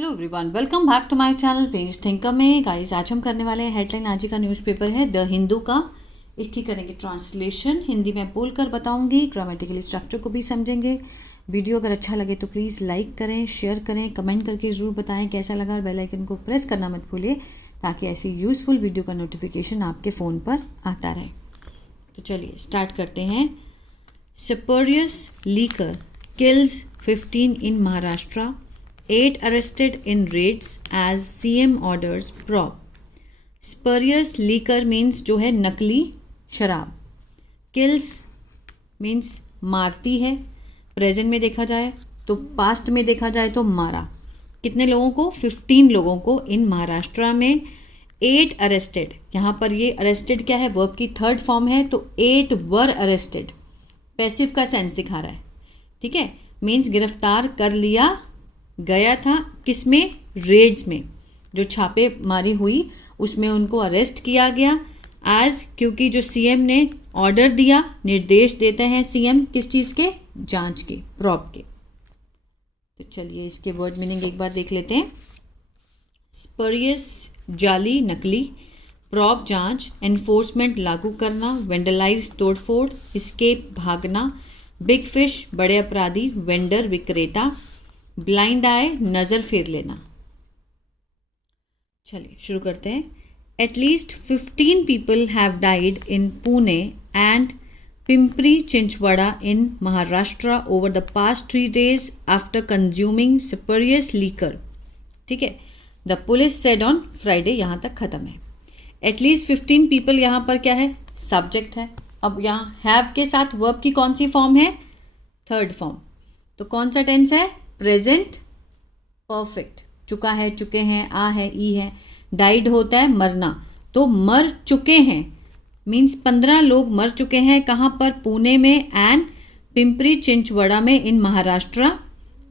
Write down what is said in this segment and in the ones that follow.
Hello everyone, welcome back to my channel page thinker में। Guys, आज हम करने वाले हैं हेडलाइन। आज का न्यूज़पेपर है द हिंदू का। इसकी करेंगे ट्रांसलेशन, हिंदी में बोलकर बताऊंगी, ग्रामेटिकली स्ट्रक्चर को भी समझेंगे। वीडियो अगर अच्छा लगे तो प्लीज़ लाइक करें, शेयर करें, कमेंट करके ज़रूर बताएं कैसा लगा, और बेल आइकन को प्रेस करना मत भूलिए ताकि ऐसी यूज़फुल वीडियो का नोटिफिकेशन आपके फ़ोन पर आता रहे। तो चलिए स्टार्ट करते हैं। Spurious liquor kills 15 in Maharashtra, 8 arrested in raids as CM orders probe. Spurious liquor means जो है नकली शराब। Kills means मारती है, प्रेजेंट में देखा जाए तो, पास्ट में देखा जाए तो मारा। कितने लोगों को? 15 लोगों को इन महाराष्ट्र में। 8 अरेस्टेड, यहाँ पर ये अरेस्टेड क्या है? वर्ब की थर्ड फॉर्म है, तो 8 वर अरेस्टेड, पैसिव का सेंस दिखा रहा है। ठीक है, मीन्स गिरफ्तार कर लिया गया था। किसमें? रेड्स में, जो छापे मारी हुई उसमें उनको अरेस्ट किया गया। आज क्योंकि जो सीएम ने ऑर्डर दिया, निर्देश देते हैं सीएम किस चीज़ के? जांच के, प्रॉब के। तो चलिए इसके वर्ड मीनिंग एक बार देख लेते हैं। स्पूरियस जाली, नकली, प्रॉब जांच, एनफोर्समेंट लागू करना, वेंडलाइज तोड़फोड़, एस्केप भागना, बिग फिश बड़े अपराधी, वेंडर विक्रेता, ब्लाइंड आई नज़र फेर लेना। चलिए शुरू करते हैं। At least 15 people have died in Pune and Pimpri Chinchwad in Maharashtra over the past 3 days after consuming spurious liquor. ठीक है, the police said on Friday. यहाँ तक खत्म है। एटलीस्ट 15 पीपल यहाँ पर क्या है? सब्जेक्ट है। अब यहाँ हैव के साथ वर्ब की कौन सी फॉर्म है? Third form. तो कौन सा टेंस है? Present perfect. चुका है, चुके हैं, आ है, ई है। डाइड होता है मरना, तो मर चुके हैं मीन्स 15 लोग मर चुके हैं। कहाँ पर? पुणे में, एंड पिंपरी चिंचवड़ा में इन महाराष्ट्र,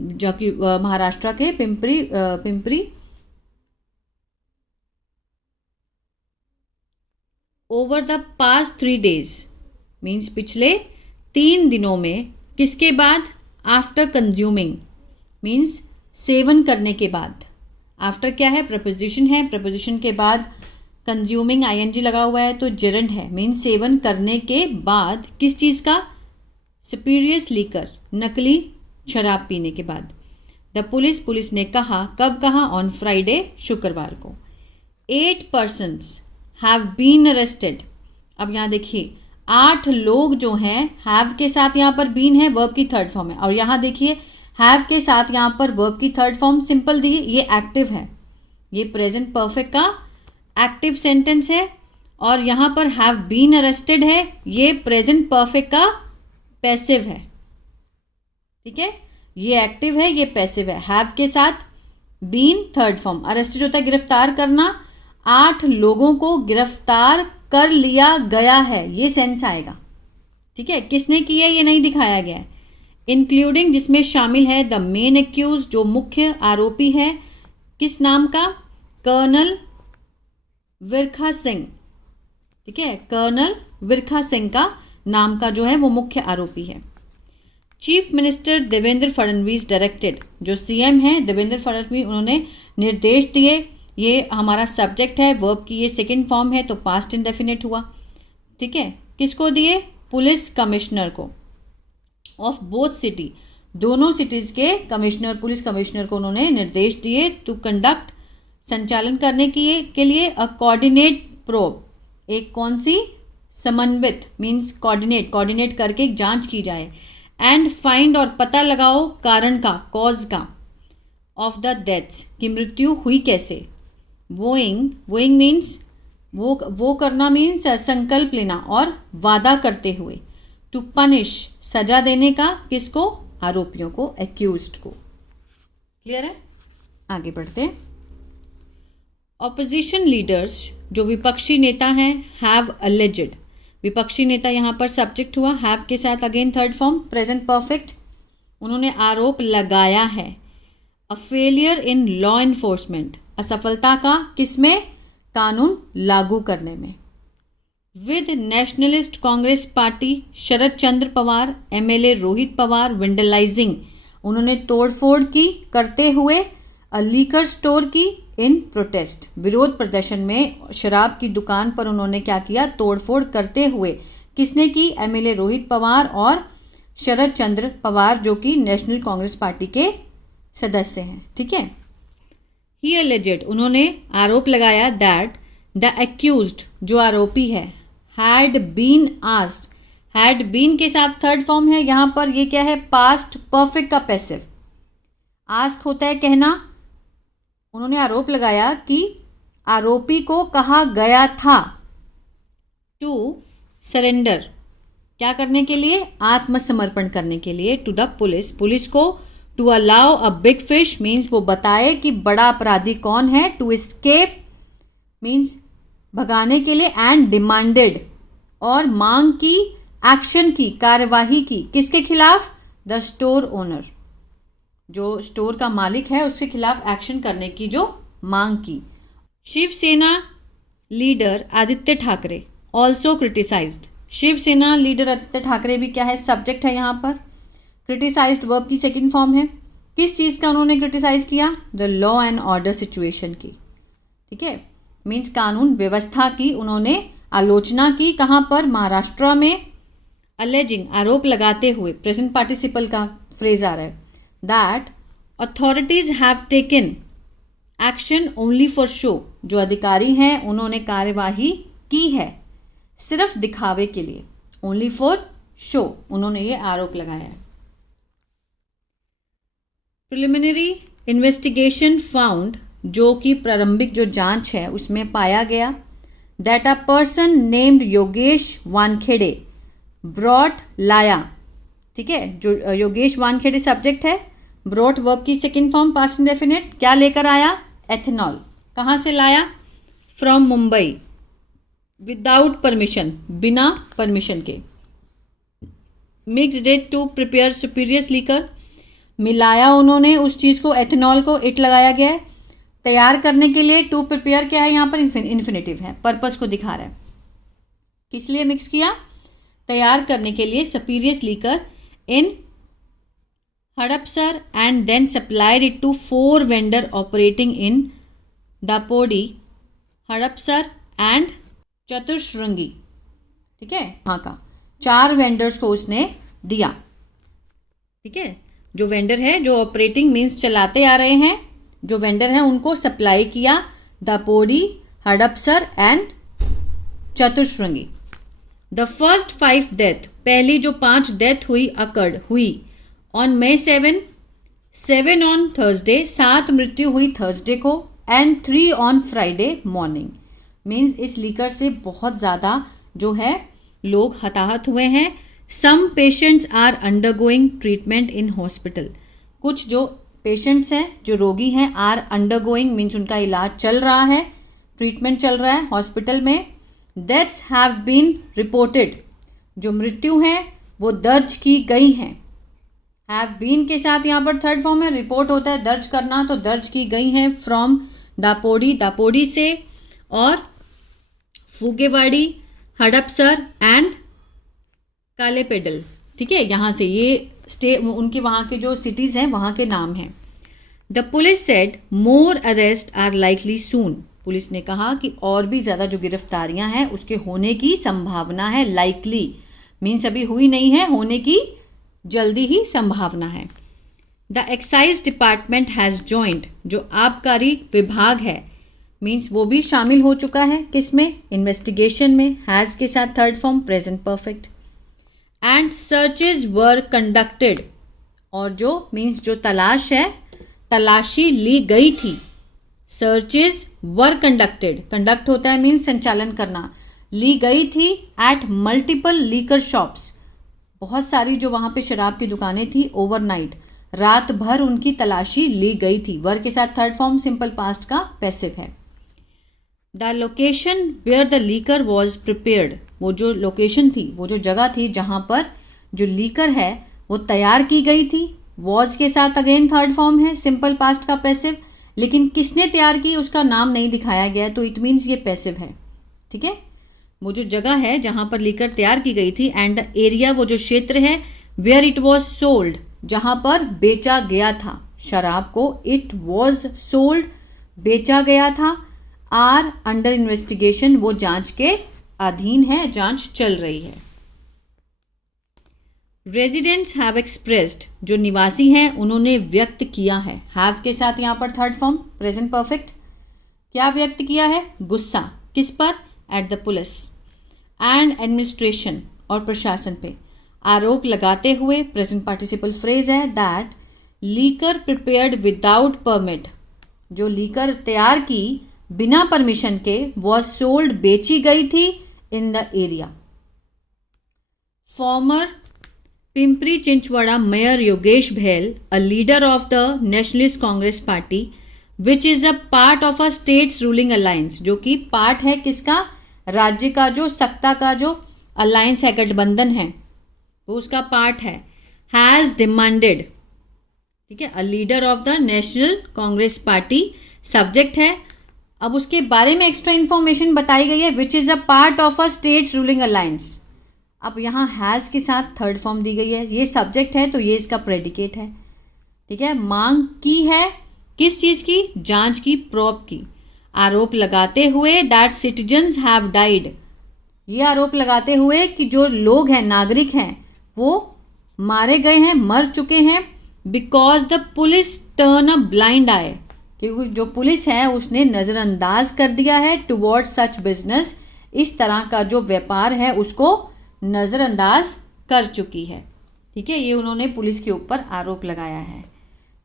जो कि महाराष्ट्र के Pimpri over the past 3 days means पिछले 3 दिनों में। किसके बाद? आफ्टर कंज्यूमिंग मीन्स सेवन करने के बाद। आफ्टर क्या है? प्रपोजिशन है, प्रपोजिशन के बाद कंज्यूमिंग आईएनजी लगा हुआ है तो जेरंड है, मीन्स सेवन करने के बाद। किस चीज़ का? स्पूरियस लीकर, नकली शराब पीने के बाद। द पुलिस ने कहा, कब कहा? ऑन फ्राइडे, शुक्रवार को। 8 persons हैव बीन अरेस्टेड। अब यहाँ देखिए 8 लोग जो हैं, हैव के साथ यहाँ पर बीन है, वर्ब की थर्ड फॉर्म है। और यहाँ देखिए हैव के साथ यहाँ पर वर्ब की थर्ड फॉर्म सिंपल दी, ये एक्टिव है, ये प्रेजेंट परफेक्ट का एक्टिव सेंटेंस है। और यहाँ पर हैव बीन अरेस्टेड है, ये प्रेजेंट परफेक्ट का पैसिव है। ठीक है, ये एक्टिव है, ये पैसिव है। हैव के साथ बीन थर्ड फॉर्म। अरेस्टेड होता है गिरफ्तार करना। 8 लोगों को गिरफ्तार कर लिया गया है, ये सेंस आएगा। ठीक है, किसने किया ये नहीं दिखाया गया है। इंक्लूडिंग जिसमें शामिल है द मेन एक्यूज, जो मुख्य आरोपी है। किस नाम का? कर्नल विरखा सिंह। ठीक है, कर्नल विरखा सिंह का नाम का जो है वो मुख्य आरोपी है। Chief minister Devendra Fadnavis directed, जो सीएम है देवेंद्र फडणवीस, उन्होंने निर्देश दिए। ये हमारा सब्जेक्ट है, वर्ब की ये सेकेंड फॉर्म है तो पास्ट इंडेफिनिट हुआ। ठीक है, किसको दिए? पुलिस कमिश्नर को ऑफ बोथ सिटी, दोनों सिटीज़ के कमिश्नर, पुलिस कमिश्नर को उन्होंने निर्देश दिए टू कंडक्ट, संचालन करने के लिए अ कोऑर्डिनेट प्रोब, एक कौन सी? समन्वित मीन्स कोऑर्डिनेट करके एक जांच की जाए। एंड फाइंड, और पता लगाओ कारण का, कॉज का, ऑफ द डेथ्स, की मृत्यु हुई कैसे। वोइंग मीन्स वो करना मीन्स संकल्प लेना और वादा करते हुए। टू पनिश, सजा देने का, किसको? आरोपियों को, एक्यूज्ड को। क्लियर है? आगे बढ़ते हैं। ऑपोजिशन लीडर्स, जो विपक्षी नेता हैं, हैव अलेजेड, विपक्षी नेता यहाँ पर सब्जेक्ट हुआ, हैव के साथ again third form present perfect, उन्होंने आरोप लगाया है। A failure in law enforcement, असफलता का किसमें? कानून लागू करने में। With Nationalist Congress Party, Sharad Chandra Pawar, MLA Rohit Pawar vandalising, उन्होंने तोड़फोड़ की करते हुए अ लीकर स्टोर की इन प्रोटेस्ट, विरोध प्रदर्शन में शराब की दुकान पर उन्होंने क्या किया, तोड़फोड़ करते हुए। किसने की, एमएलए रोहित पवार और शरद चंद्र पवार जो कि नेशनल कांग्रेस पार्टी के सदस्य हैं। ठीक है। ही एलिजेड, उन्होंने आरोप लगाया दैट द एक्यूज्ड, जो आरोपी है, had been asked, had been के साथ थर्ड फॉर्म है यहाँ पर, ये क्या है, पास्ट परफेक्ट का पैसिव। आस्क होता है कहना। उन्होंने आरोप लगाया कि आरोपी को कहा गया था टू सरेंडर, क्या करने के लिए, आत्मसमर्पण करने के लिए, टू द पुलिस, पुलिस को, to allow a big fish means वो बताए कि बड़ा अपराधी कौन है, टू एस्केप मीन्स भगाने के लिए, एंड डिमांडेड और मांग की, एक्शन की, कार्यवाही की, किसके खिलाफ, द स्टोर ओनर, जो स्टोर का मालिक है उसके खिलाफ एक्शन करने की जो मांग की। Shiv Sena leader Aaditya Thackeray also criticised, Shiv Sena leader Aaditya Thackeray भी क्या है, सब्जेक्ट है यहाँ पर। क्रिटिसाइज्ड वर्ब की सेकंड फॉर्म है। किस चीज़ का उन्होंने क्रिटिसाइज किया, the law and order situation की। ठीक है, मीन्स कानून व्यवस्था की उन्होंने आलोचना की। कहाँ पर, महाराष्ट्र में। अलेजिंग, आरोप लगाते हुए, प्रेजेंट पार्टिसिपल का फ्रेज आ रहा है, that authorities have taken action only for show, जो अधिकारी हैं उन्होंने कार्यवाही की है सिर्फ दिखावे के लिए, ओनली फॉर शो, उन्होंने ये आरोप लगाया है। प्रिलिमिनरी इन्वेस्टिगेशन फाउंड, जो कि प्रारंभिक जो जांच है उसमें पाया गया, that a person named Yogesh Wankhede brought लाया। ठीक है, जो योगेश वानखेड़े सब्जेक्ट है, ब्रॉट वर्ब की सेकंड फॉर्म पास्ट इंडेफिनिट, क्या लेकर आया, एथेनॉल। कहाँ से लाया, फ्रॉम मुंबई, विदाउट परमिशन, बिना परमिशन के। Mixed it to prepare spurious liquor, मिलाया उन्होंने उस चीज़ को, एथेनॉल को, इट लगाया गया है तैयार करने के लिए। टू प्रिपेयर क्या है यहाँ पर, इन्फिनेटिव है, पर्पस को दिखा रहा है। किस लिए मिक्स किया, तैयार करने के लिए, spurious liquor in Hadapsar and then supplied it to 4 vendor operating in Dapodi, Hadapsar and Chatushrungi. ठीक है, वहाँ का 4 वेंडर्स को उसने दिया। ठीक है, जो वेंडर है, जो ऑपरेटिंग मीन्स चलाते आ रहे हैं, जो वेंडर हैं उनको सप्लाई किया, Dapodi, Hadapsar and Chatushrungi. The first 5 death, पहली जो 5 डेथ हुई, अकर्ड हुई ऑन May 7 ऑन थर्सडे, 7 मृत्यु हुई थर्सडे को, and 3 on Friday morning. Means इस लीकर से बहुत ज़्यादा जो है लोग हताहत हुए हैं। Some patients are undergoing treatment in hospital, कुछ जो पेशेंट्स हैं, जो रोगी हैं, आर अंडरगोइंग मीन्स उनका इलाज चल रहा है, ट्रीटमेंट चल रहा है हॉस्पिटल में। डेथ्स हैव बीन रिपोर्टेड, जो मृत्यु हैं वो दर्ज की गई हैं। हैव बीन के साथ यहाँ पर थर्ड फॉर्म है, रिपोर्ट होता है दर्ज करना, तो दर्ज की गई हैं फ्रॉम दापोडी, दापोडी से, और फुगेवाड़ी, हड़पसर एंड कालेपेडल। ठीक है, यहाँ से ये उनके वहाँ के जो सिटीज़ हैं वहाँ के नाम हैं। The police said more arrest are likely soon, police ने कहा कि और भी ज़्यादा जो गिरफ्तारियां हैं उसके होने की संभावना है। लाइकली मीन्स अभी हुई नहीं है, होने की जल्दी ही संभावना है। The excise department has joined, जो आबकारी विभाग है मीन्स वो भी शामिल हो चुका है, किसमें, इन्वेस्टिगेशन में। हैज़ के साथ third form present perfect. And searches were conducted, और जो मीन्स जो तलाश है, तलाशी ली गई थी। सर्चेज वर कंडक्टेड, कंडक्ट होता है मीन्स संचालन करना, ली गई थी एट मल्टीपल लीकर शॉप्स, बहुत सारी जो वहाँ पे शराब की दुकानें थी, ओवरनाइट, रात भर उनकी तलाशी ली गई थी। वर के साथ थर्ड फॉर्म सिंपल पास्ट का पैसिव है। The location where the liquor was prepared, वो जो लोकेशन थी, वो जो जगह थी जहाँ पर जो लीकर है वो तैयार की गई थी। वॉज के साथ अगेन थर्ड फॉर्म है, सिंपल पास्ट का पैसिव, लेकिन किसने तैयार की उसका नाम नहीं दिखाया गया, तो इट मीन्स ये पैसिव है। ठीक है, वो जो जगह है जहाँ पर लीकर तैयार की गई थी, एंड द एरिया वो जो क्षेत्र है, वेयर इट वॉज सोल्ड, जहाँ पर बेचा गया था, शराब को, इट वॉज सोल्ड, बेचा गया था, आर अंडर इन्वेस्टिगेशन, वो जांच के अधीन है, जांच चल रही है। रेजिडेंट्स हैव एक्सप्रेस्ड, जो निवासी हैं उन्होंने व्यक्त किया है, हैव के साथ यहाँ पर थर्ड फॉर्म प्रेजेंट परफेक्ट, क्या व्यक्त किया है, गुस्सा, किस पर, at the police and administration, और प्रशासन पे, आरोप लगाते हुए, प्रेजेंट पार्टिसिपल फ्रेज है, that liquor prepared without permit, जो लीकर तैयार की बिना परमिशन के, वॉज सोल्ड, बेची गई थी, in the area. Former Pimpri Chinchwad mayor Yogesh Bahl, a leader of the Nationalist Congress Party which is a part of a state's ruling alliance, जो कि पार्ट है किसका, राज्य का जो सत्ता का जो अलायंस है, गठबंधन है, वो उसका पार्ट है, हैज डिमांडेड, ठीक है, अ leader of the national Congress party, subject है। अब उसके बारे में एक्स्ट्रा इंफॉर्मेशन बताई गई है, विच is a part of a state's ruling alliance. अब यहाँ हैज़ के साथ थर्ड फॉर्म दी गई है, ये सब्जेक्ट है तो ये इसका प्रेडिकेट है, ठीक है। मांग की है किस चीज़ की, जांच की, प्रोब की, आरोप लगाते हुए दैट सिटीजन्स हैव डाइड, ये आरोप लगाते हुए कि जो लोग हैं, नागरिक हैं, वो मारे गए हैं, मर चुके हैं, because the police turn a blind eye, क्योंकि जो पुलिस है उसने नज़रअंदाज कर दिया है, टुवर्ड्स सच बिजनेस, इस तरह का जो व्यापार है उसको नज़रअंदाज कर चुकी है, ठीक है। ये उन्होंने पुलिस के ऊपर आरोप लगाया है।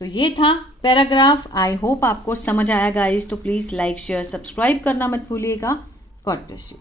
तो ये था पैराग्राफ। आई होप आपको समझ आया गाइस, तो प्लीज़ लाइक शेयर सब्सक्राइब करना मत भूलिएगा। God bless you.